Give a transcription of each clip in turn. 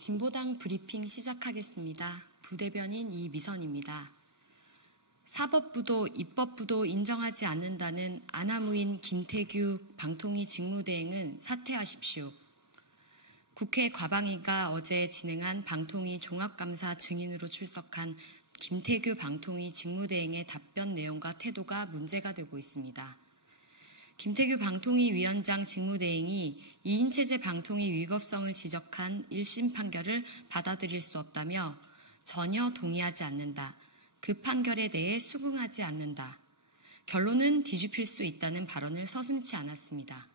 진보당 브리핑 시작하겠습니다. 부대변인 이미선입니다. 사법부도 입법부도 인정하지 않는다는 아나무인 김태규 방통위 직무대행은 사퇴하십시오. 국회 과방위가 어제 진행한 방통위 종합감사 증인으로 출석한 김태규 방통위 직무대행의 답변 내용과 태도가 문제가 되고 있습니다. 김태규 방통위 위원장 직무대행이 2인체제 방통위 위법성을 지적한 1심 판결을 받아들일 수 없다며 전혀 동의하지 않는다. 그 판결에 대해 수긍하지 않는다. 결론은 뒤집힐 수 있다는 발언을 서슴지 않았습니다.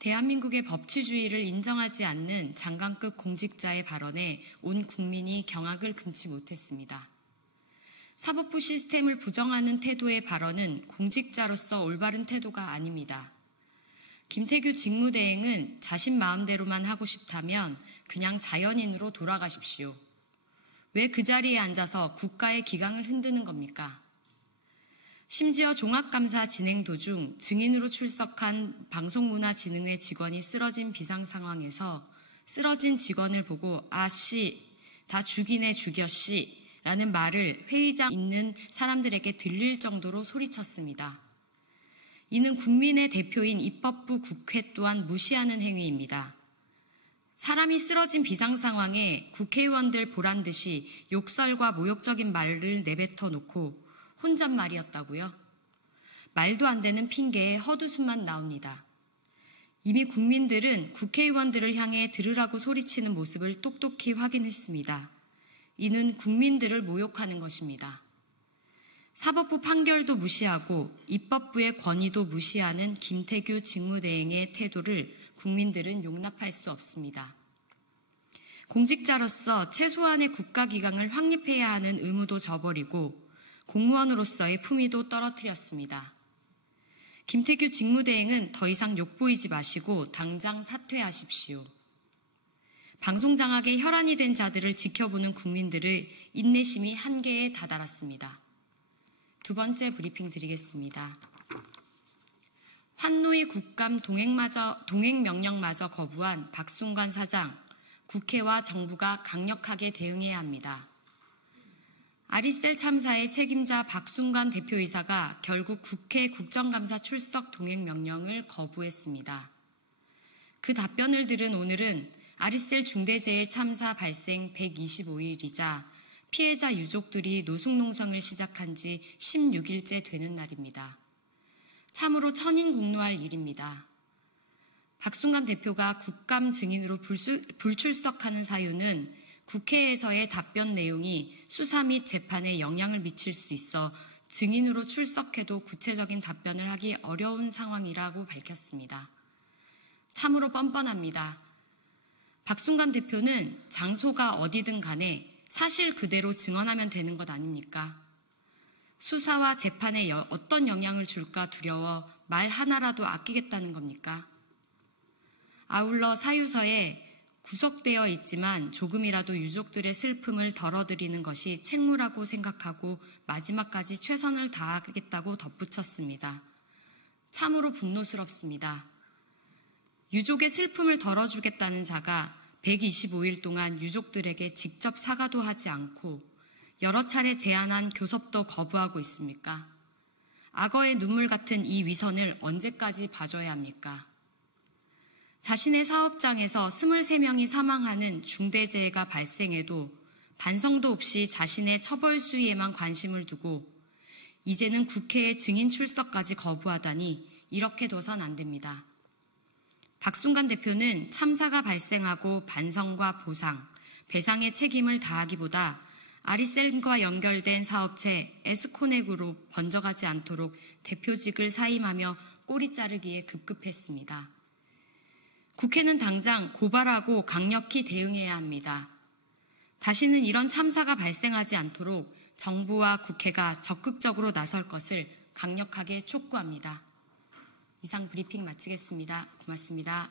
대한민국의 법치주의를 인정하지 않는 장관급 공직자의 발언에 온 국민이 경악을 금치 못했습니다. 사법부 시스템을 부정하는 태도의 발언은 공직자로서 올바른 태도가 아닙니다. 김태규 직무대행은 자신 마음대로만 하고 싶다면 그냥 자연인으로 돌아가십시오. 왜 그 자리에 앉아서 국가의 기강을 흔드는 겁니까? 심지어 종합감사 진행 도중 증인으로 출석한 방송문화진흥회 직원이 쓰러진 비상 상황에서 쓰러진 직원을 보고 아 씨, 다 죽이네 죽여 씨 라는 말을 회의장 있는 사람들에게 들릴 정도로 소리쳤습니다. 이는 국민의 대표인 입법부 국회 또한 무시하는 행위입니다. 사람이 쓰러진 비상 상황에 국회의원들 보란 듯이 욕설과 모욕적인 말을 내뱉어 놓고 혼잣말이었다고요? 말도 안 되는 핑계에 헛웃음만 나옵니다. 이미 국민들은 국회의원들을 향해 들으라고 소리치는 모습을 똑똑히 확인했습니다. 이는 국민들을 모욕하는 것입니다. 사법부 판결도 무시하고 입법부의 권위도 무시하는 김태규 직무대행의 태도를 국민들은 용납할 수 없습니다. 공직자로서 최소한의 국가기강을 확립해야 하는 의무도 저버리고 공무원으로서의 품위도 떨어뜨렸습니다. 김태규 직무대행은 더 이상 욕보이지 마시고 당장 사퇴하십시오. 방송장악에 혈안이 된 자들을 지켜보는 국민들의 인내심이 한계에 다다랐습니다. 두 번째 브리핑 드리겠습니다. 환노위 국감 동행 명령마저 거부한 박순관 사장, 국회와 정부가 강력하게 대응해야 합니다. 아리셀 참사의 책임자 박순관 대표이사가 결국 국회 국정감사 출석 동행 명령을 거부했습니다. 그 답변을 들은 오늘은 아리셀 중대재해 참사 발생 125일이자 피해자 유족들이 노숙농성을 시작한 지 16일째 되는 날입니다. 참으로 천인공노할 일입니다. 박순관 대표가 국감 증인으로 불출석하는 사유는 국회에서의 답변 내용이 수사 및 재판에 영향을 미칠 수 있어 증인으로 출석해도 구체적인 답변을 하기 어려운 상황이라고 밝혔습니다. 참으로 뻔뻔합니다. 박순관 대표는 장소가 어디든 간에 사실 그대로 증언하면 되는 것 아닙니까? 수사와 재판에 어떤 영향을 줄까 두려워 말 하나라도 아끼겠다는 겁니까? 아울러 사유서에 구속되어 있지만 조금이라도 유족들의 슬픔을 덜어드리는 것이 책무라고 생각하고 마지막까지 최선을 다하겠다고 덧붙였습니다. 참으로 분노스럽습니다. 유족의 슬픔을 덜어주겠다는 자가 125일 동안 유족들에게 직접 사과도 하지 않고 여러 차례 제안한 교섭도 거부하고 있습니까? 악어의 눈물 같은 이 위선을 언제까지 봐줘야 합니까? 자신의 사업장에서 23명이 사망하는 중대재해가 발생해도 반성도 없이 자신의 처벌 수위에만 관심을 두고 이제는 국회에 증인 출석까지 거부하다니 이렇게 둬선 안 됩니다. 박순관 대표는 참사가 발생하고 반성과 보상, 배상의 책임을 다하기보다 아리셀과 연결된 사업체 에스코넥으로 번져가지 않도록 대표직을 사임하며 꼬리 자르기에 급급했습니다. 국회는 당장 고발하고 강력히 대응해야 합니다. 다시는 이런 참사가 발생하지 않도록 정부와 국회가 적극적으로 나설 것을 강력하게 촉구합니다. 이상 브리핑 마치겠습니다. 고맙습니다.